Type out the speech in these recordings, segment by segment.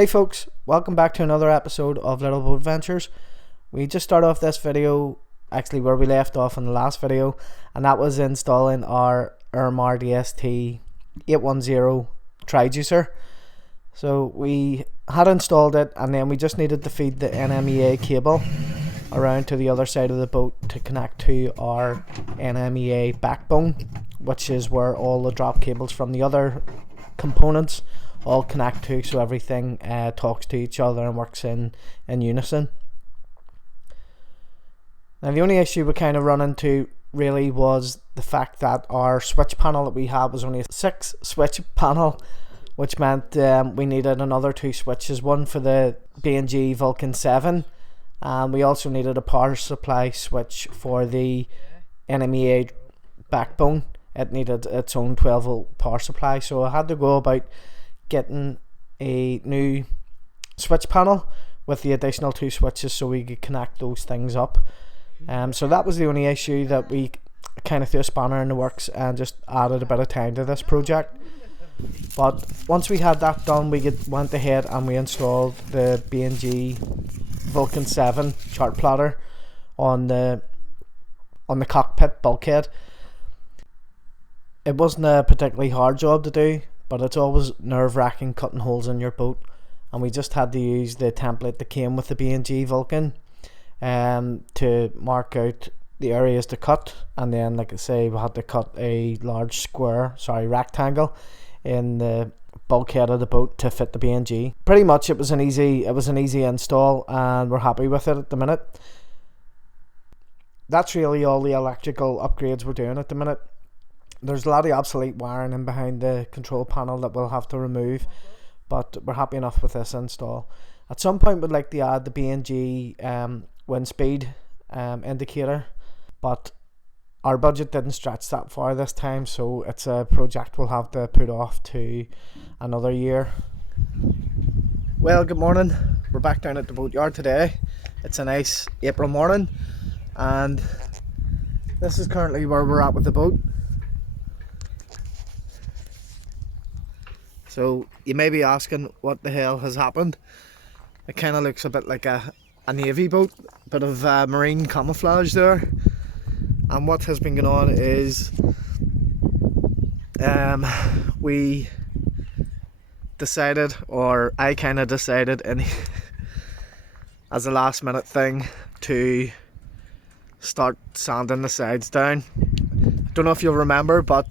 Hey folks, welcome back to another episode of Little Boat Adventures. We just started off this video actually where we left off in the last video, and that was installing our Irmar DST 810 trijuicer. So we had installed it, and then we just needed to feed the NMEA cable around to the other side of the boat to connect to our NMEA backbone, which is where all the drop cables from the other components all connect to, so everything talks to each other and works in unison. Now the only issue we kind of run into really was the fact that our switch panel that we had was only a 6 switch panel, which meant we needed another 2 switches, one for the B&G Vulcan 7, and we also needed a power supply switch for the NMEA backbone. It needed its own 12 volt power supply, so I had to go about getting a new switch panel with the additional 2 switches so we could connect those things up. So that was the only issue that we kind of threw a spanner in the works and just added a bit of time to this project. But once we had that done, we went ahead and we installed the B&G Vulcan 7 chart plotter on the cockpit bulkhead. It wasn't a particularly hard job to do, but it's always nerve-wracking cutting holes in your boat, and we just had to use the template that came with the B&G Vulcan to mark out the areas to cut, and then, like I say, we had to cut a large rectangle in the bulkhead of the boat to fit the B&G. Pretty much it was an easy install, and we're happy with it at the minute. That's really all the electrical upgrades we're doing at the minute. There's a lot of obsolete wiring in behind the control panel that we'll have to remove, but we're happy enough with this install. At some point we'd like to add the B&G wind speed indicator, but our budget didn't stretch that far this time, so it's a project we'll have to put off to another year. Well, good morning. We're back down at the boatyard today. It's a nice April morning, and this is currently where we're at with the boat. So you may be asking what the hell has happened. It kind of looks a bit like a navy boat, bit of marine camouflage there. And what has been going on is we decided, or I kind of decided as a last minute thing, to start sanding the sides down. Don't know if you'll remember, but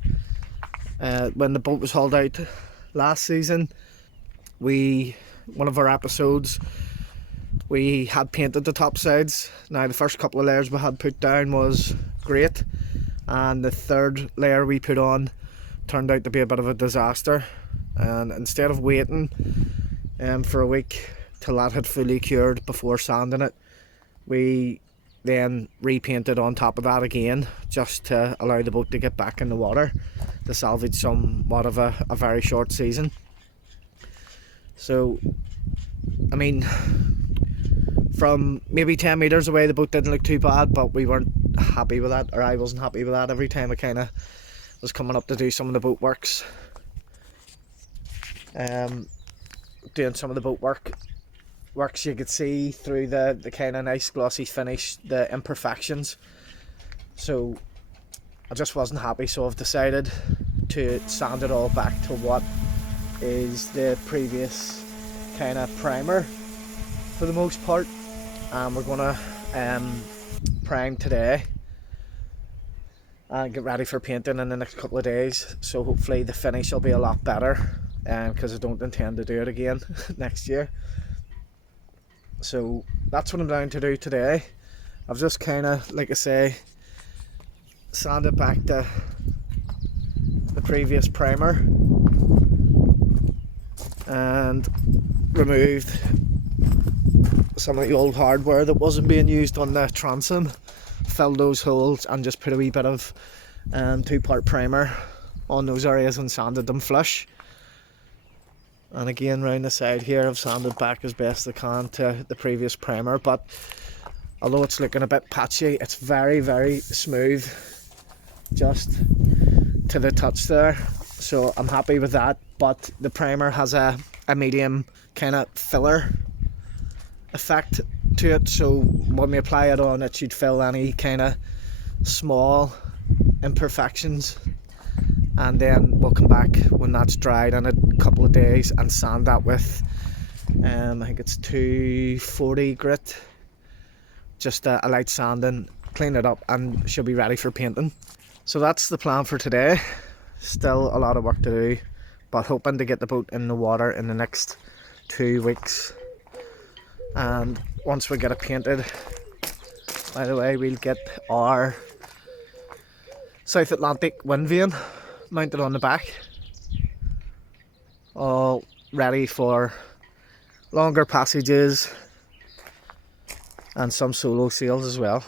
when the boat was hauled out last season, one of our episodes, we had painted the topsides. Now the first couple of layers we had put down was great, and the third layer we put on turned out to be a bit of a disaster, and instead of waiting for a week till that had fully cured before sanding it, we then repainted on top of that again, just to allow the boat to get back in the water, to salvage somewhat of a very short season. So, I mean, from maybe 10 metres away the boat didn't look too bad, but we weren't happy with that, or I wasn't happy with that. Every time I kind of was coming up to do some of the boat works, doing some of the boat works, you could see through the kind of nice glossy finish the imperfections. So I just wasn't happy, so I've decided to sand it all back to what is the previous kind of primer for the most part, and we're gonna prime today and get ready for painting in the next couple of days. So hopefully the finish will be a lot better, because I don't intend to do it again next year. So that's what I'm down to do today. I've just kind of, like I say, sanded back the previous primer and removed some of the old hardware that wasn't being used on the transom, filled those holes and just put a wee bit of 2-part primer on those areas and sanded them flush. And again, round the side here I've sanded back as best I can to the previous primer, but although it's looking a bit patchy, it's very, very smooth just to the touch there, so I'm happy with that. But the primer has a a medium kind of filler effect to it, so when we apply it on, it should fill any kind of small imperfections, and then we'll come back when that's dried in a couple of days and sand that with I think it's 240 grit, just a light sanding, clean it up, and she'll be ready for painting. So that's the plan for today. Still a lot of work to do, but hoping to get the boat in the water in the next 2 weeks. And once we get it painted, by the way, we'll get our South Atlantic wind vane mounted on the back, all ready for longer passages and some solo sails as well.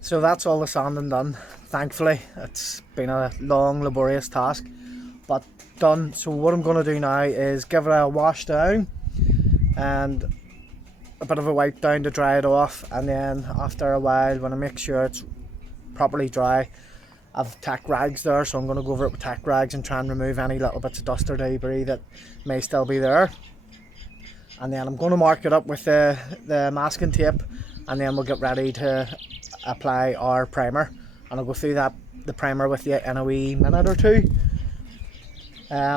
So that's all the sanding done. Thankfully, it's been a long, laborious task, but done. So what I'm going to do now is give it a wash down and a bit of a wipe down to dry it off, and then after a while, when I make sure it's properly dry, I've tack rags there, so I'm going to go over it with tack rags and try and remove any little bits of dust or debris that may still be there. And then I'm going to mark it up with the masking tape, and then we'll get ready to apply our primer, and I'll go through the primer with you in a wee minute or two.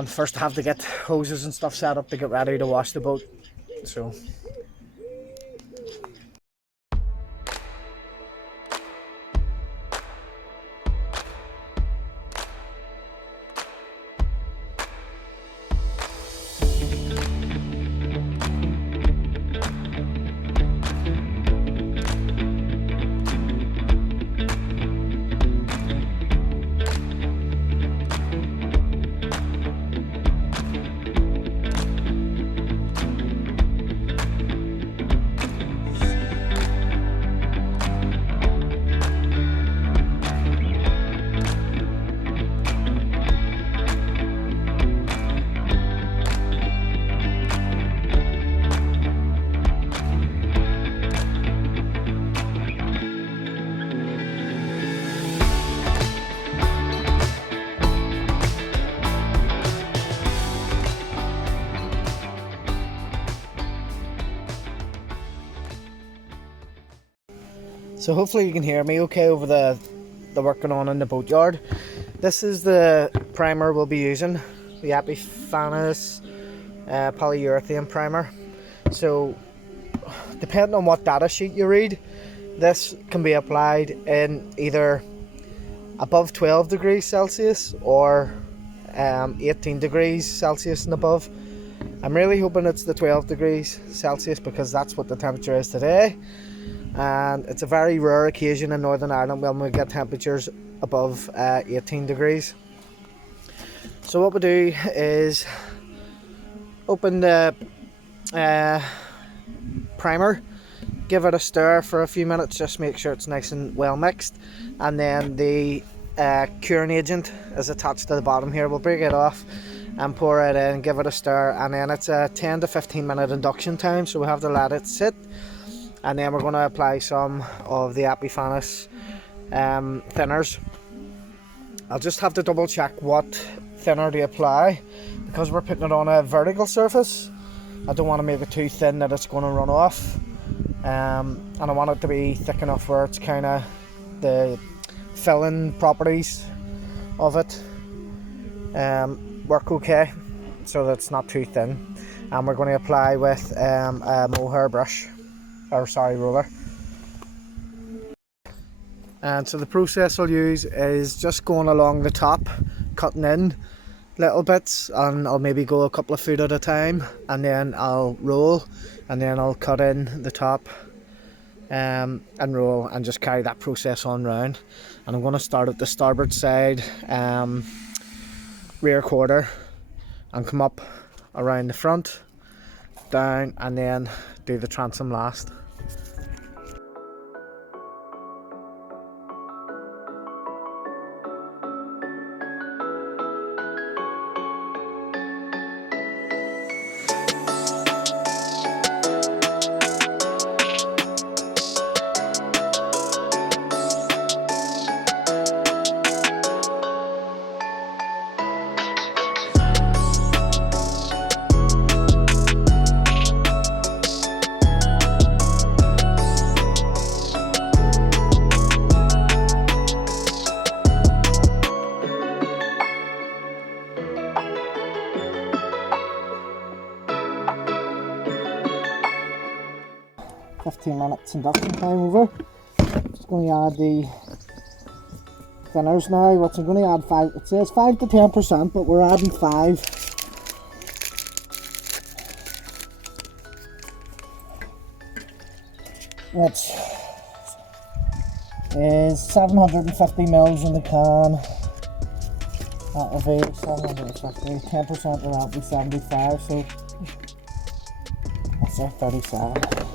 First I have to get hoses and stuff set up to get ready to wash the boat. So hopefully you can hear me okay over the working on in the boatyard. This is the primer we'll be using, the Epifanes poly-urethane primer. So depending on what data sheet you read, this can be applied in either above 12 degrees Celsius or 18 degrees Celsius and above. I'm really hoping it's the 12 degrees Celsius because that's what the temperature is today. And it's a very rare occasion in Northern Ireland when we get temperatures above 18 degrees. So what we do is open the primer, give it a stir for a few minutes, just make sure it's nice and well mixed, and then the curing agent is attached to the bottom here. We'll break it off and pour it in, give it a stir, and then it's a 10 to 15 minute induction time, so we have to let it sit. And then we're going to apply some of the Epifanes thinners. I'll just have to double check what thinner to apply because we're putting it on a vertical surface. I don't want to make it too thin that it's going to run off, and I want it to be thick enough where it's kind of the filling properties of it work okay, so that it's not too thin. And we're going to apply with a mohair brush, or sorry, roller. And so the process I'll use is just going along the top, cutting in little bits, and I'll maybe go a couple of foot at a time, and then I'll roll, and then I'll cut in the top and roll, and just carry that process on round. And I'm going to start at the starboard side rear quarter and come up around the front, down, and then do the transom last. 15 minutes induction time over. Just going to add the thinners now, which I'm going to add 5, it says 5 to 10%, but we're adding 5. Which is 750 mils in the can. That will be 750, 10% of that will be 75, so that's it, 37.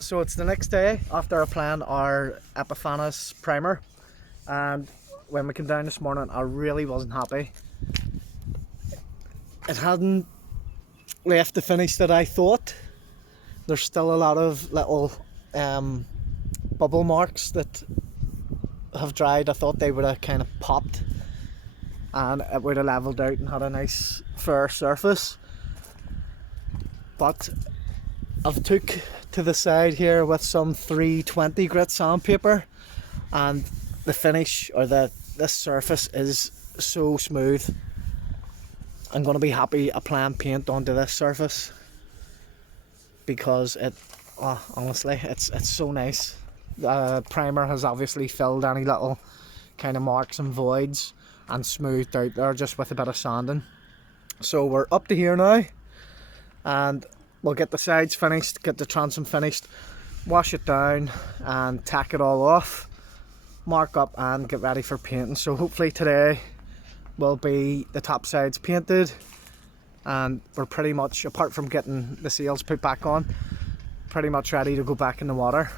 So it's the next day after applying our Epifanes primer, and when we came down this morning I really wasn't happy. It hadn't left the finish that I thought. There's still a lot of little bubble marks that have dried. I thought they would have kind of popped and it would have levelled out and had a nice fair surface, but I've took to the side here with some 320 grit sandpaper, and the finish, or this surface, is so smooth. I'm going to be happy applying paint onto this surface because honestly it's so nice. The primer has obviously filled any little kind of marks and voids and smoothed out there just with a bit of sanding. So we're up to here now, and we'll get the sides finished, get the transom finished, wash it down and tack it all off, mark up and get ready for painting. So hopefully today will be the top sides painted, and we're pretty much, apart from getting the sails put back on, pretty much ready to go back in the water.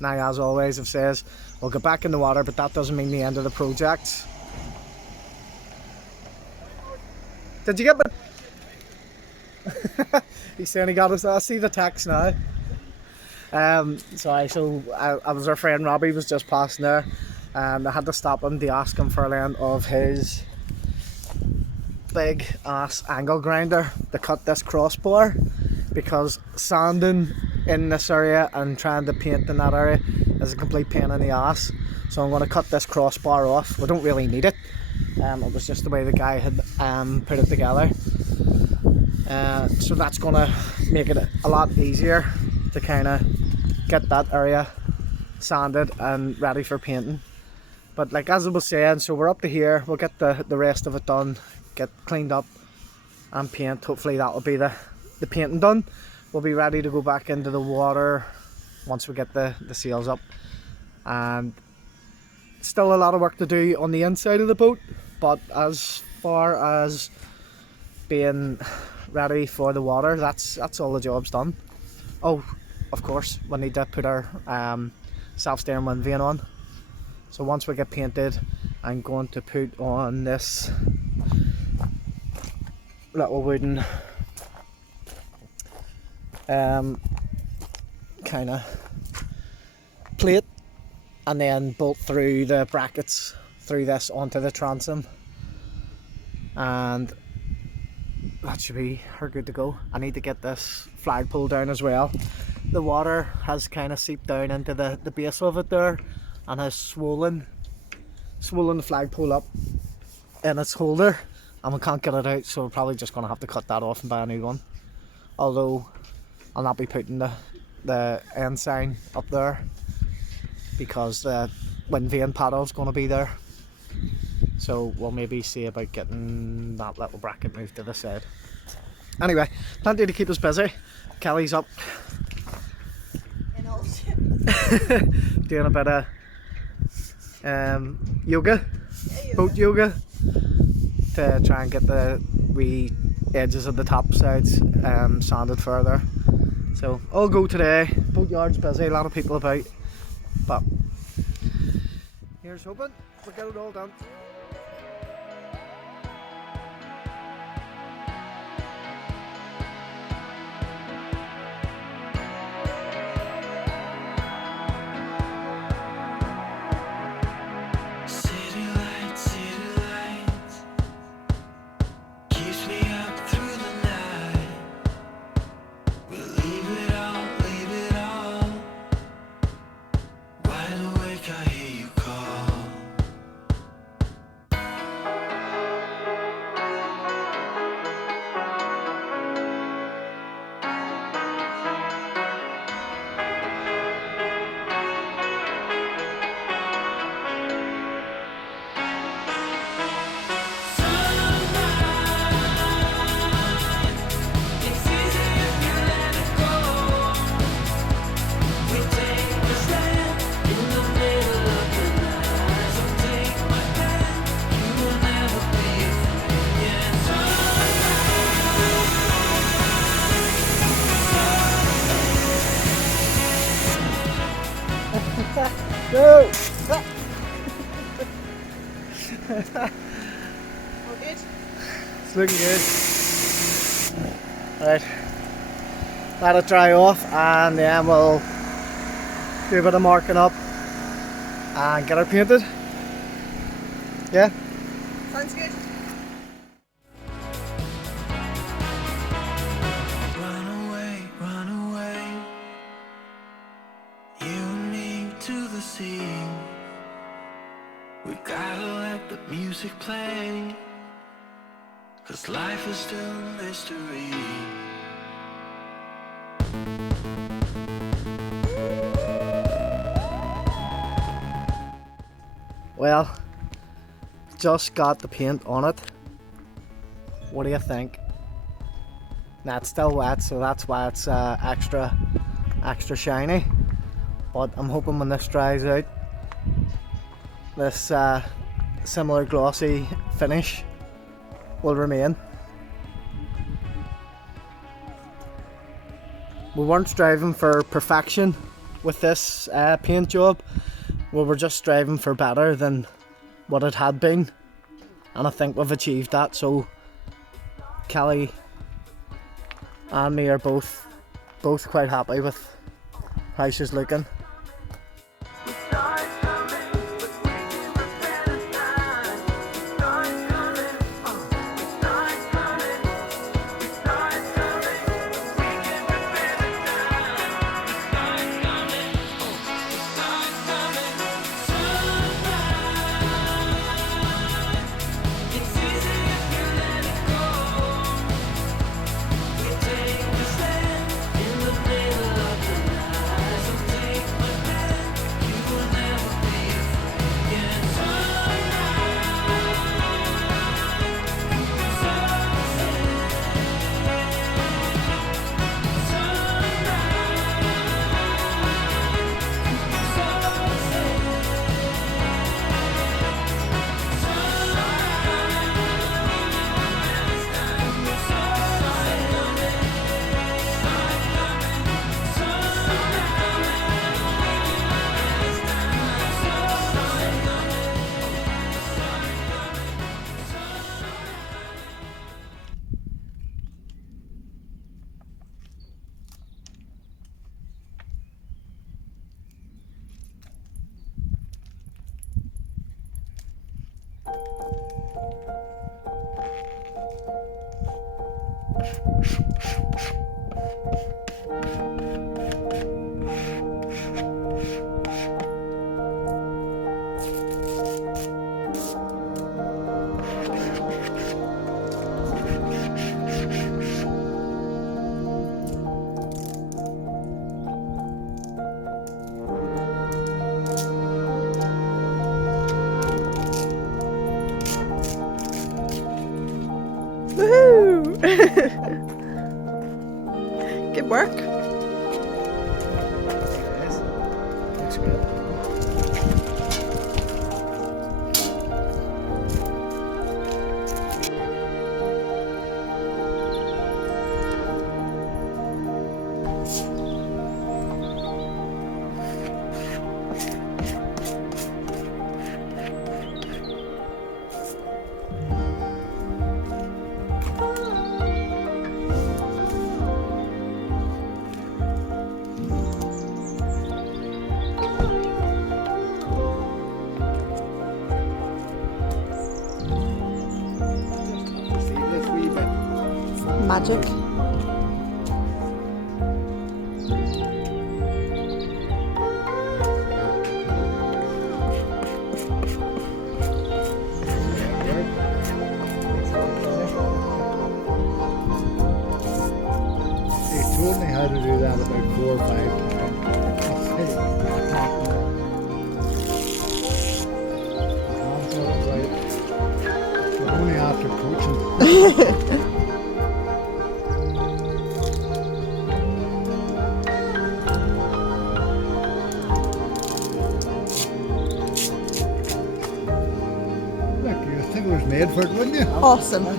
Now, as always, it says we'll get back in the water, but that doesn't mean the end of the project. Did you get it? He's saying he got us. I see the text now. Sorry, so I was, our friend Robbie was just passing there, and I had to stop him to ask him for a lend of his big ass angle grinder to cut this crossbar, because sanding in this area and trying to paint in that area is a complete pain in the ass. So I'm going to cut this crossbar off. We don't really need it. It was just the way the guy had put it together. So that's going to make it a lot easier to kind of get that area sanded and ready for painting. But like as I was saying, so we're up to here, we'll get the rest of it done, get cleaned up and paint. Hopefully that will be the painting done. We'll be ready to go back into the water once we get the sails up. And still a lot of work to do on the inside of the boat, but as far as being ready for the water, that's all the job's done. Oh, of course, we need to put our self-steering wind vane on. So once we get painted, I'm going to put on this little wooden kind of plate, and then bolt through the brackets through this onto the transom, and that should be her good to go. I need to get this flagpole down as well. The water has kind of seeped down into the base of it there and has swollen the flagpole up in its holder, and we can't get it out, so we're probably just going to have to cut that off and buy a new one. Although I'll not be putting the end sign up there because the wind vane paddle's going to be there. So we'll maybe see about getting that little bracket moved to the side. Anyway, plenty to keep us busy. Kelly's up doing a bit of yoga, boat yoga, to try and get the wee edges of the top sides sanded further. So all go today. Boat yard's busy, a lot of people about, but here's hoping we'll get it all done. Go! All good? It's looking good. Right, let it dry off and then we'll do a bit of marking up and get it painted. Yeah? Sounds good. We gotta let the music play, 'cause life is still a mystery. Well, just got the paint on it. What do you think? Now it's still wet, so that's why it's extra shiny. But I'm hoping when this dries out, this similar glossy finish will remain. We weren't striving for perfection with this paint job. We were just striving for better than what it had been, and I think we've achieved that. So Kelly and me are both quite happy with how she's looking. Magic. He told me how to do that about 4 or 5 times. Only after coaching. Look, you think it was made for it, wouldn't you? Awesome. Well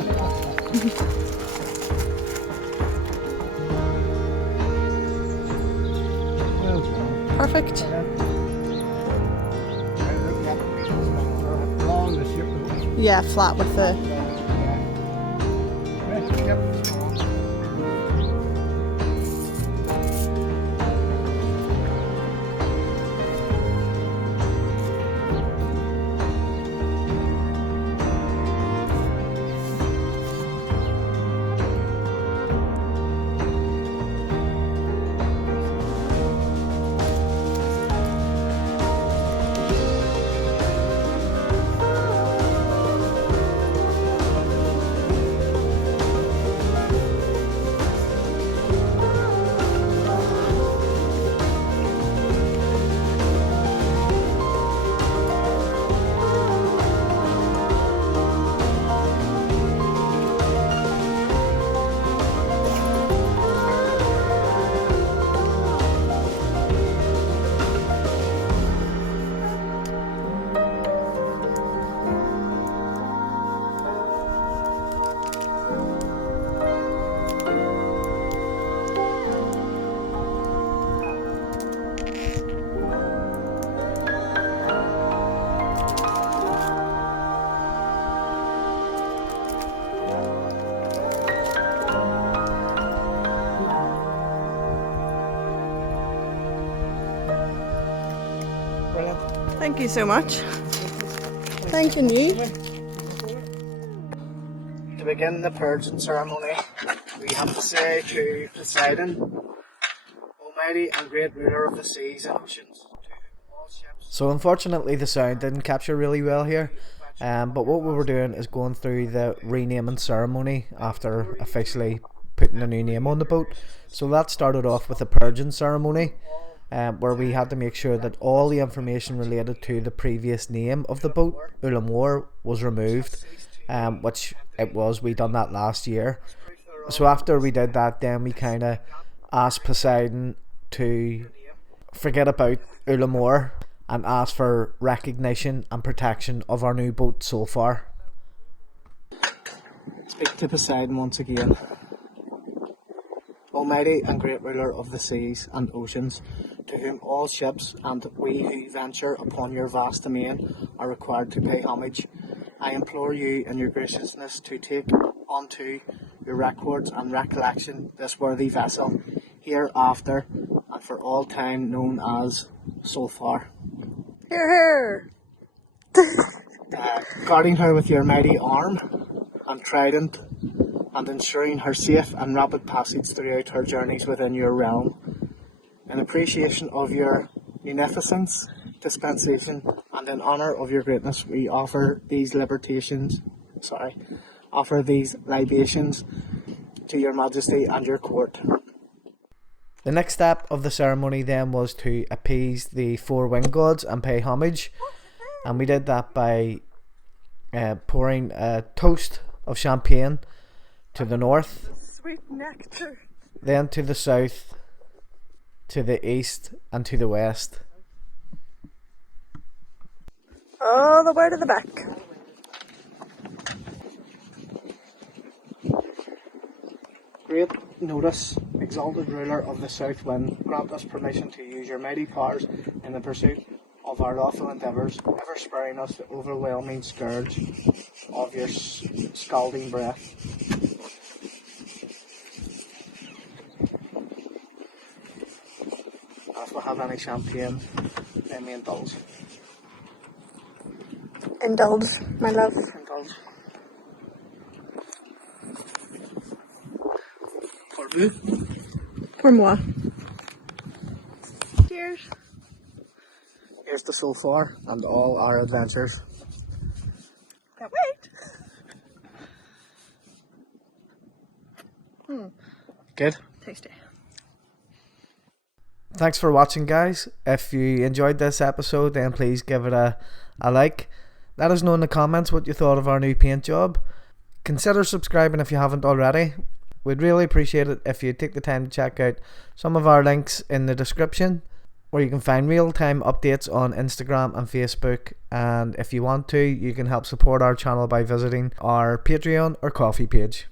done. Perfect. Long the ship was. Yeah, flat with the. Thank you so much. Thank you. To begin the purging ceremony, we have to say to Poseidon, Almighty and great ruler of the seas and oceans. So unfortunately the sound didn't capture really well here, but what we were doing is going through the renaming ceremony after officially putting a new name on the boat. So that started off with the purging ceremony, where we had to make sure that all the information related to the previous name of the boat, Ulamore, was removed, which it was. We done that last year. So after we did that, then we kind of asked Poseidon to forget about Ulamore and ask for recognition and protection of our new boat so far. Speak to Poseidon once again. Almighty and great ruler of the seas and oceans, to whom all ships and we who venture upon your vast domain are required to pay homage, I implore you in your graciousness to take unto your records and recollection this worthy vessel, hereafter and for all time known as Sulphur. Here. Guarding her with your mighty arm and trident, and ensuring her safe and rapid passage throughout her journeys within your realm. In appreciation of your munificence, dispensation, and in honour of your greatness, we offer these libations to your majesty and your court. The next step of the ceremony then was to appease the four wind gods and pay homage, and we did that by pouring a toast of champagne to the north, Sweet nectar. then to the south, to the east and to the west. all the way to the back. Great notice, exalted ruler of the south wind, grant us permission to use your mighty powers in the pursuit of our lawful endeavours, ever sparing us the overwhelming scourge of your scalding breath. If we have any champagne, then we indulge. Indulge, my love. Indulge. For vous. Pour moi. Cheers. Here's to so far and all our adventures. Can't wait. Good. Tasty. Thanks for watching, guys. If you enjoyed this episode, then please give it a like. Let us know in the comments what you thought of our new paint job. Consider subscribing if you haven't already. We'd really appreciate it if you take the time to check out some of our links in the description, where you can find real-time updates on Instagram and Facebook. And if you want to, you can help support our channel by visiting our Patreon or Ko-fi page.